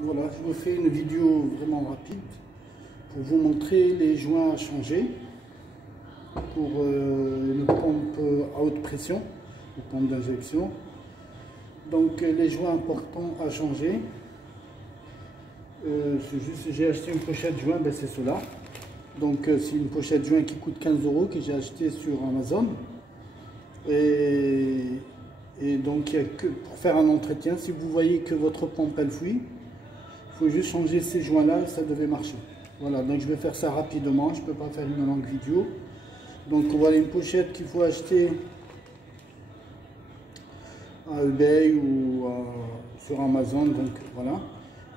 Voilà, je vous fais une vidéo vraiment rapide pour vous montrer les joints à changer pour une pompe à haute pression, une pompe d'injection. Donc les joints importants à changer, j'ai acheté une pochette joint, ben, c'est cela. Donc c'est une pochette joint qui coûte 15 € que j'ai acheté sur Amazon. Et donc, il y a que pour faire un entretien, si vous voyez que votre pompe elle fuit, il faut juste changer ces joints-là et ça devait marcher. Voilà, donc je vais faire ça rapidement, je ne peux pas faire une longue vidéo. Donc voilà une pochette qu'il faut acheter à eBay ou sur Amazon, donc voilà.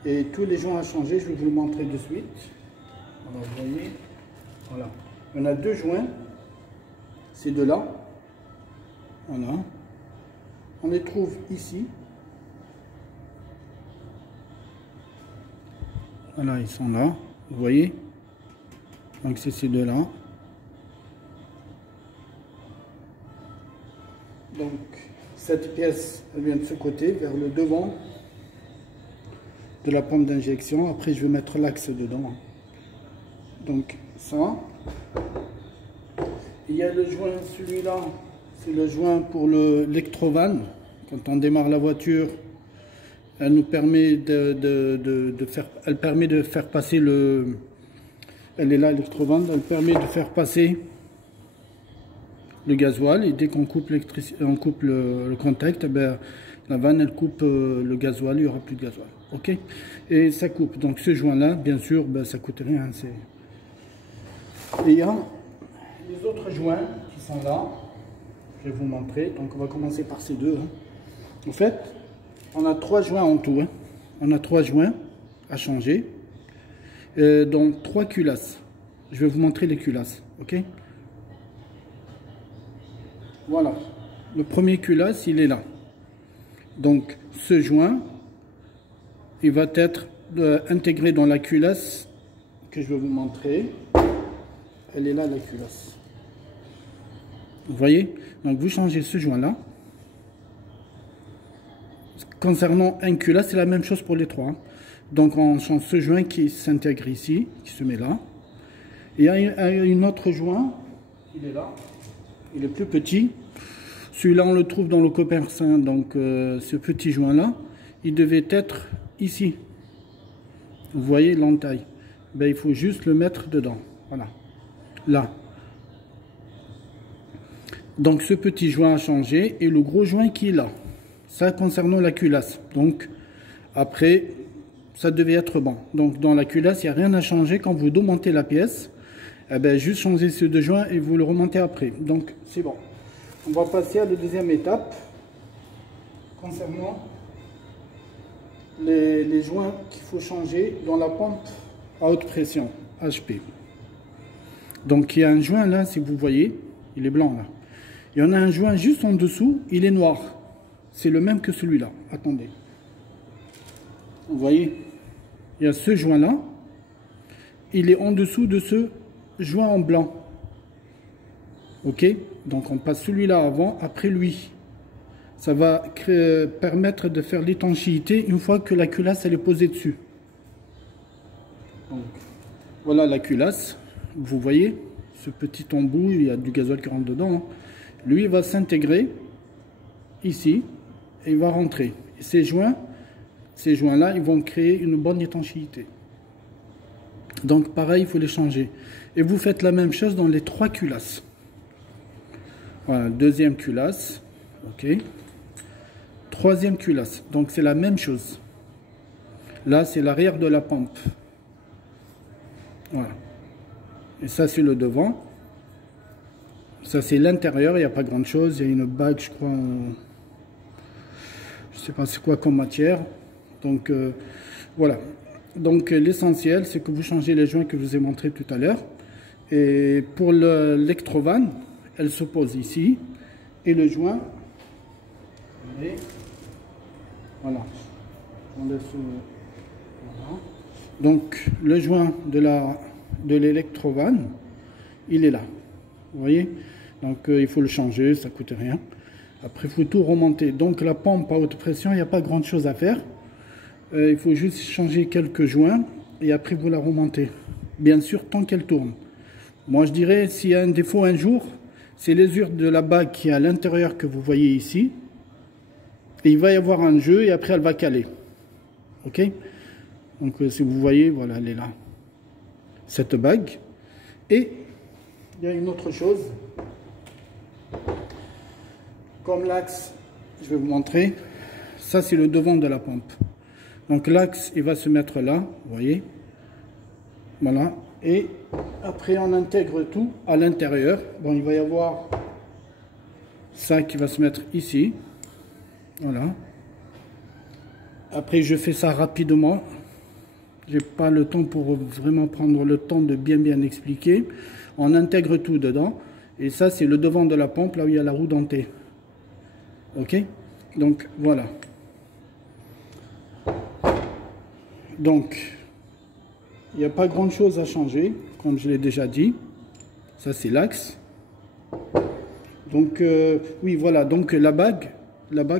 Et tous les joints à changer, je vais vous le montrer de suite. Alors vous voyez, voilà. On a deux joints, ces deux-là. Voilà. On les trouve ici. Voilà, ils sont là. Vous voyez? Donc c'est ces deux-là. Donc cette pièce, elle vient de ce côté, vers le devant de la pompe d'injection. Après, je vais mettre l'axe dedans. Donc ça. Il y a le joint, celui-là. C'est le joint pour l'électrovanne. Quand on démarre la voiture, elle nous permet de faire passer le. Elle est là, l'électrovanne. Elle permet de faire passer le gasoil. Et dès qu'on coupe le contact, eh bien, la vanne elle coupe le gasoil. Il n'y aura plus de gasoil. Ok. Et ça coupe. Donc ce joint-là, bien sûr, ben, ça coûte rien. Et il y a les autres joints qui sont là. Je vais vous montrer. Donc on va commencer par ces deux. En fait, on a trois joints en tout. On a trois joints à changer. Donc trois culasses. Je vais vous montrer les culasses. Ok. Voilà. Le premier culasse, il est là. Donc ce joint, il va être intégré dans la culasse que je vais vous montrer. Elle est là, la culasse. Vous voyez? Donc vous changez ce joint-là. Concernant un culasse, c'est la même chose pour les trois. Donc on change ce joint qui s'intègre ici, qui se met là. Et il y a un autre joint, il est là. Il est plus petit. Celui-là, on le trouve dans le commerçant. Donc ce petit joint-là, il devait être ici. Vous voyez l'entaille. Ben, il faut juste le mettre dedans. Voilà. Là. Donc ce petit joint a changé et le gros joint qui est là. Ça concernant la culasse. Donc après, ça devait être bon. Donc dans la culasse, il n'y a rien à changer. Quand vous démontez la pièce, eh bien, juste changer ces deux joints et vous le remontez après. Donc c'est bon. On va passer à la deuxième étape concernant les joints qu'il faut changer dans la pompe à haute pression, HP. Donc il y a un joint là, si vous voyez, il est blanc là. Il y en a un joint juste en dessous, il est noir. C'est le même que celui-là. Attendez. Vous voyez, il y a ce joint-là. Il est en dessous de ce joint en blanc. Ok? Donc on passe celui-là avant, après lui. Ça va permettre de faire l'étanchéité une fois que la culasse elle est posée dessus. Donc, voilà la culasse. Vous voyez, ce petit embout, il y a du gasoil qui rentre dedans. Hein. Lui, il va s'intégrer ici et il va rentrer. Et ces joints-là, ils vont créer une bonne étanchéité. Donc, pareil, il faut les changer. Et vous faites la même chose dans les trois culasses. Voilà, deuxième culasse. Ok. Troisième culasse. Donc, c'est la même chose. Là, c'est l'arrière de la pompe. Voilà. Et ça, c'est le devant. Ça, c'est l'intérieur. Il n'y a pas grand chose. Il y a une bague, je crois. Je ne sais pas c'est quoi comme matière. Donc, voilà. Donc, l'essentiel, c'est que vous changez les joints que je vous ai montré tout à l'heure. Et pour l'électrovanne, elle se pose ici. Et le joint, voilà. On laisse, voilà. Donc, le joint de l'électrovanne, il est là. Vous voyez? Donc il faut le changer, ça ne coûte rien. Après, il faut tout remonter. Donc la pompe à haute pression, il n'y a pas grand chose à faire. Il faut juste changer quelques joints et après vous la remontez. Bien sûr, tant qu'elle tourne. Moi, je dirais, s'il y a un défaut un jour, c'est l'usure de la bague qui est à l'intérieur que vous voyez ici. Et il va y avoir un jeu et après elle va caler. Ok? Donc si vous voyez, voilà, elle est là. Cette bague. Et il y a une autre chose. Comme l'axe, je vais vous montrer. Ça, c'est le devant de la pompe. Donc l'axe, il va se mettre là, vous voyez. Voilà. Et après, on intègre tout à l'intérieur. Bon, il va y avoir ça qui va se mettre ici. Voilà. Après, je fais ça rapidement. J'ai pas le temps pour vraiment prendre le temps de bien expliquer. On intègre tout dedans. Et ça, c'est le devant de la pompe, là où il y a la roue dentée. Ok? Donc, voilà. Donc, il n'y a pas grand chose à changer, comme je l'ai déjà dit. Ça, c'est l'axe. Donc, oui, voilà. Donc, la bague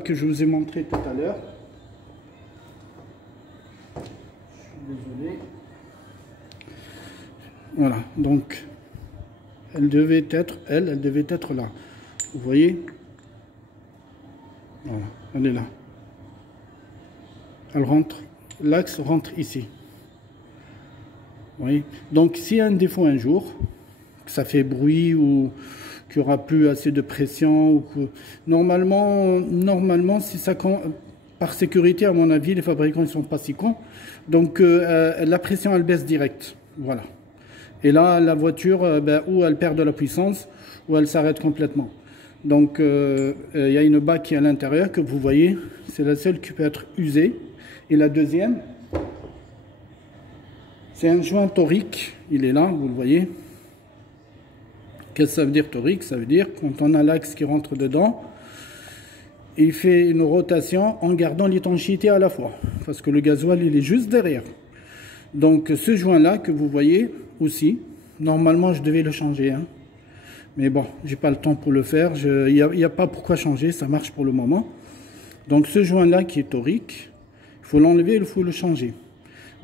que je vous ai montré tout à l'heure. Désolé. Voilà, donc elle devait être là. Vous voyez? Voilà, elle est là. Elle rentre, l'axe rentre ici. Vous voyez? Donc s'il y a un défaut un jour, que ça fait bruit ou qu'il n'y aura plus assez de pression, ou que, normalement si ça... Par sécurité, à mon avis, les fabricants ne sont pas si cons. Donc, la pression, elle baisse direct. Voilà. Et là, la voiture, ou elle perd de la puissance, ou elle s'arrête complètement. Donc, il y a une bague qui est à l'intérieur, que vous voyez. C'est la seule qui peut être usée. Et la deuxième, c'est un joint torique. Il est là, vous le voyez. Qu'est-ce que ça veut dire torique? Ça veut dire quand on a l'axe qui rentre dedans, il fait une rotation en gardant l'étanchéité à la fois, parce que le gasoil il est juste derrière. Donc ce joint là que vous voyez aussi, normalement je devais le changer, hein. Mais bon, j'ai pas le temps pour le faire, il n'y a pas pourquoi changer, ça marche pour le moment. Donc ce joint là qui est torique, il faut l'enlever, il faut le changer.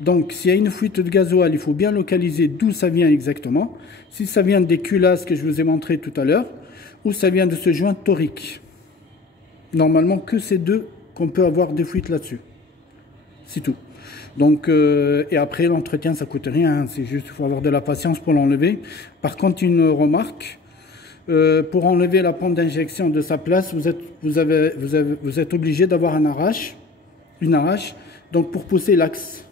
Donc s'il y a une fuite de gasoil, il faut bien localiser d'où ça vient exactement, si ça vient des culasses que je vous ai montré tout à l'heure, ou ça vient de ce joint torique. Normalement, que ces deux qu'on peut avoir des fuites là-dessus. C'est tout. Donc, et après, l'entretien, ça coûte rien. Hein, c'est juste, il faut avoir de la patience pour l'enlever. Par contre, une remarque, pour enlever la pompe d'injection de sa place, vous êtes obligé d'avoir une arrache, donc pour pousser l'axe.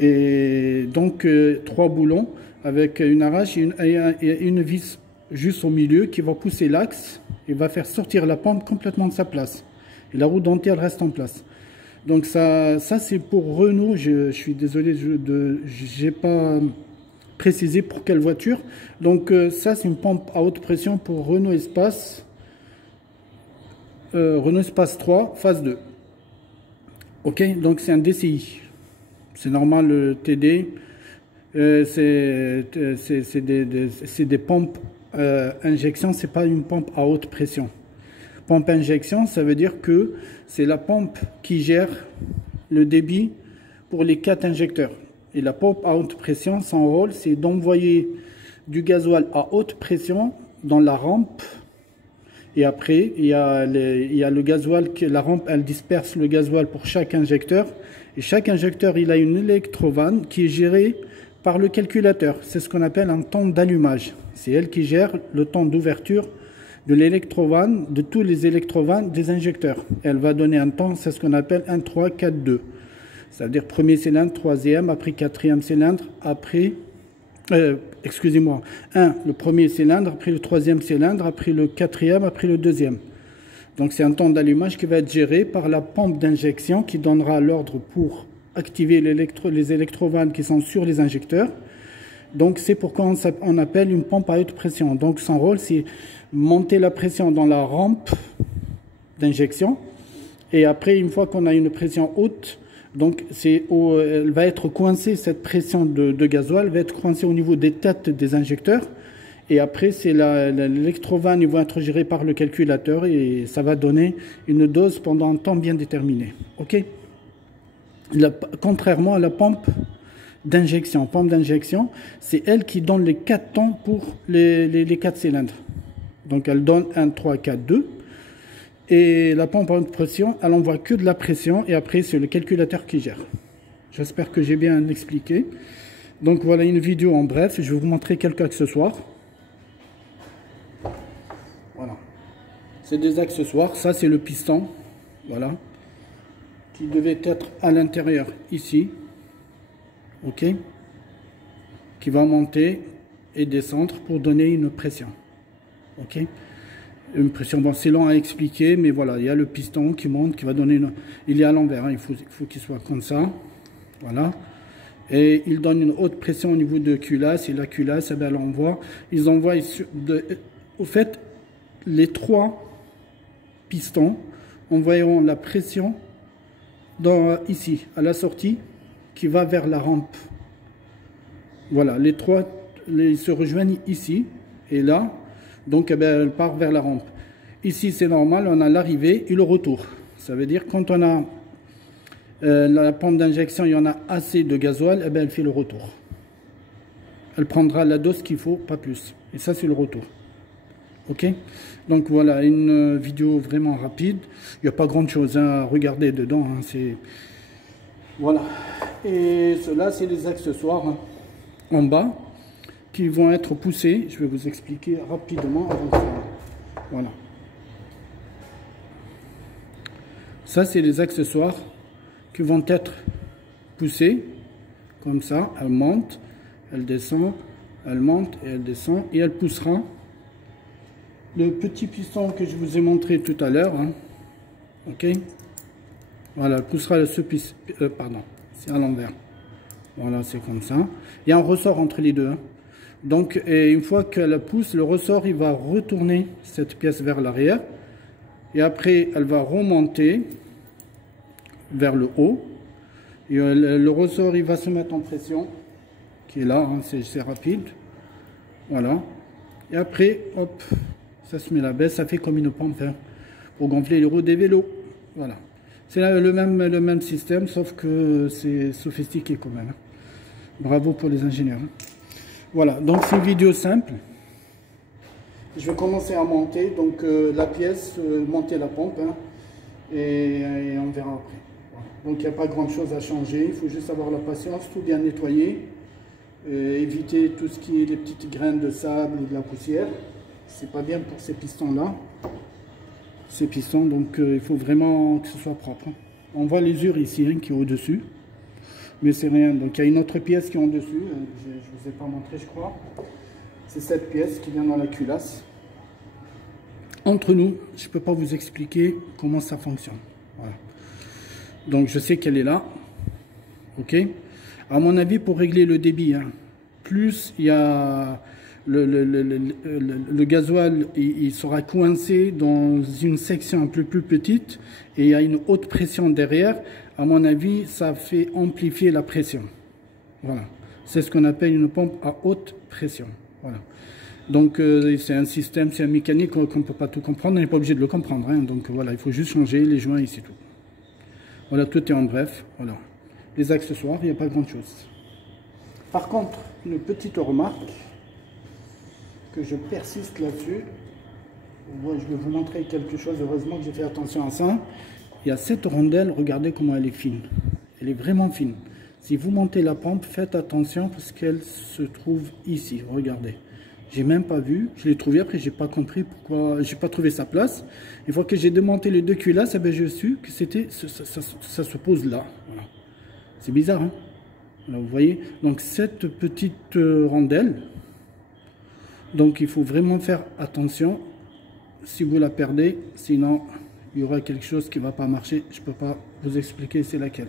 Et donc, 3 boulons avec une arrache et une vis juste au milieu qui va pousser l'axe et va faire sortir la pompe complètement de sa place. Et la roue dentée, elle reste en place. Donc ça c'est pour Renault. Je suis désolé, je n'ai pas précisé pour quelle voiture. Donc ça, c'est une pompe à haute pression pour Renault Espace. Renault Espace 3, phase 2. Ok, donc c'est un DCI. C'est normal, le TD. C'est des pompes injection, c'est pas une pompe à haute pression. Pompe injection, ça veut dire que c'est la pompe qui gère le débit pour les 4 injecteurs. Et la pompe à haute pression, son rôle, c'est d'envoyer du gasoil à haute pression dans la rampe. Et après, il y a le gasoil, la rampe, elle disperse le gasoil pour chaque injecteur. Et chaque injecteur, il a une électrovanne qui est gérée par le calculateur. C'est ce qu'on appelle un temps d'allumage. C'est elle qui gère le temps d'ouverture de l'électrovanne, de tous les électrovannes des injecteurs. Elle va donner un temps, c'est ce qu'on appelle 1, 3, 4, 2. C'est-à-dire premier cylindre, troisième, après quatrième cylindre, après... excusez-moi, 1, le premier cylindre, après le troisième cylindre, après le quatrième, après le deuxième. Donc c'est un temps d'allumage qui va être géré par la pompe d'injection qui donnera l'ordre pour activer les électrovannes qui sont sur les injecteurs. Donc c'est pourquoi on appelle une pompe à haute pression. Donc son rôle, c'est monter la pression dans la rampe d'injection. Et après, une fois qu'on a une pression haute, donc elle va être coincée, cette pression de gasoil va être coincée au niveau des têtes des injecteurs. Et après, c'est l'électrovanne, ils vont être gérés par le calculateur et ça va donner une dose pendant un temps bien déterminé. Ok ? Contrairement à la pompe d'injection. Pompe d'injection, c'est elle qui donne les 4 temps pour les 4 cylindres. Donc elle donne 1, 3, 4, 2. Et la pompe à haute pression, elle envoie que de la pression et après c'est le calculateur qui gère. J'espère que j'ai bien expliqué. Donc voilà une vidéo en bref, je vais vous montrer quelques accessoires. Voilà. C'est des accessoires, ça c'est le piston, voilà, qui devait être à l'intérieur ici, ok, qui va monter et descendre pour donner une pression, ok. Une pression, bon c'est long à expliquer, mais voilà, il y a le piston qui monte, qui va donner une... Il est à l'envers, hein, il faut qu'il soit comme ça, voilà. Et il donne une haute pression au niveau de culasse, et la culasse, eh bien, elle envoie, ils envoient, au fait, les 3 pistons envoyeront la pression ici, à la sortie, qui va vers la rampe. Voilà, les 3 ils se rejoignent ici, et là, donc eh bien, elle part vers la rampe. Ici, c'est normal, on a l'arrivée et le retour. Ça veut dire quand on a la pompe d'injection, il y en a assez de gasoil, eh bien, elle fait le retour. Elle prendra la dose qu'il faut, pas plus. Et ça, c'est le retour. Ok? Donc voilà, une vidéo vraiment rapide. Il n'y a pas grand chose à regarder dedans. Hein, voilà. Et cela, c'est les accessoires hein, en bas qui vont être poussés. Je vais vous expliquer rapidement avant de faire. Voilà. Ça, c'est les accessoires qui vont être poussés comme ça. Elle monte, elle descend, elle monte et elle descend et elle poussera le petit piston que je vous ai montré tout à l'heure. Hein. Ok. Voilà, elle poussera ce piston. Pardon, c'est à l'envers. Voilà, c'est comme ça. Il y a un ressort entre les deux. Hein. Donc, et une fois qu'elle pousse, le ressort, il va retourner cette pièce vers l'arrière. Et après, elle va remonter vers le haut. Et le ressort, il va se mettre en pression, qui est là, hein, c'est rapide. Voilà. Et après, hop, ça se met la baisse, ça fait comme une pompe hein, pour gonfler les roues des vélos. Voilà. C'est le même système, sauf que c'est sophistiqué quand même. Bravo pour les ingénieurs. Hein. Voilà, donc c'est une vidéo simple. Je vais commencer à monter donc la pièce, monter la pompe, hein, et on verra après. Voilà. Donc il n'y a pas grand chose à changer, il faut juste avoir la patience, tout bien nettoyer, éviter tout ce qui est les petites graines de sable ou de la poussière. C'est pas bien pour ces pistons là. Ces pistons, donc il faut vraiment que ce soit propre. Hein. On voit l'usure ici hein, qui est au-dessus. Mais c'est rien, donc il y a une autre pièce qui est en dessus, je ne vous ai pas montré je crois. C'est cette pièce qui vient dans la culasse. Entre nous, je ne peux pas vous expliquer comment ça fonctionne. Voilà. Donc je sais qu'elle est là. Ok. À mon avis, pour régler le débit, hein, plus il y a le gasoil, il sera coincé dans une section un peu plus petite et il y a une haute pression derrière. À mon avis, ça fait amplifier la pression. Voilà. C'est ce qu'on appelle une pompe à haute pression. Voilà. Donc, c'est un système, c'est un mécanique qu'on ne peut pas tout comprendre. On n'est pas obligé de le comprendre. Hein. Donc, voilà, il faut juste changer les joints ici tout. Voilà, tout est en bref. Voilà. Les accessoires, il n'y a pas grand-chose. Par contre, une petite remarque, que je persiste là-dessus. Je vais vous montrer quelque chose. Heureusement que j'ai fait attention à ça. Il y a cette rondelle, regardez comment elle est fine. Elle est vraiment fine. Si vous montez la pompe, faites attention parce qu'elle se trouve ici. Regardez. J'ai même pas vu. Je l'ai trouvé après, j'ai pas compris pourquoi. J'ai pas trouvé sa place. Une fois que j'ai démonté les deux culasses, eh bien, j'ai su que c'était ça se pose là. Voilà. C'est bizarre, hein? Là, vous voyez. Donc cette petite rondelle. Donc il faut vraiment faire attention. Si vous la perdez, sinon il y aura quelque chose qui ne va pas marcher. Je ne peux pas vous expliquer c'est laquelle.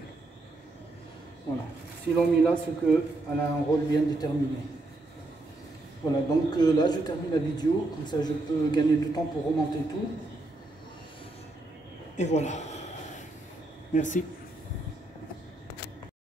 Voilà. Si l'on met là, c'est qu'elle a un rôle bien déterminé. Voilà, donc là je termine la vidéo. Comme ça je peux gagner du temps pour remonter tout. Et voilà. Merci.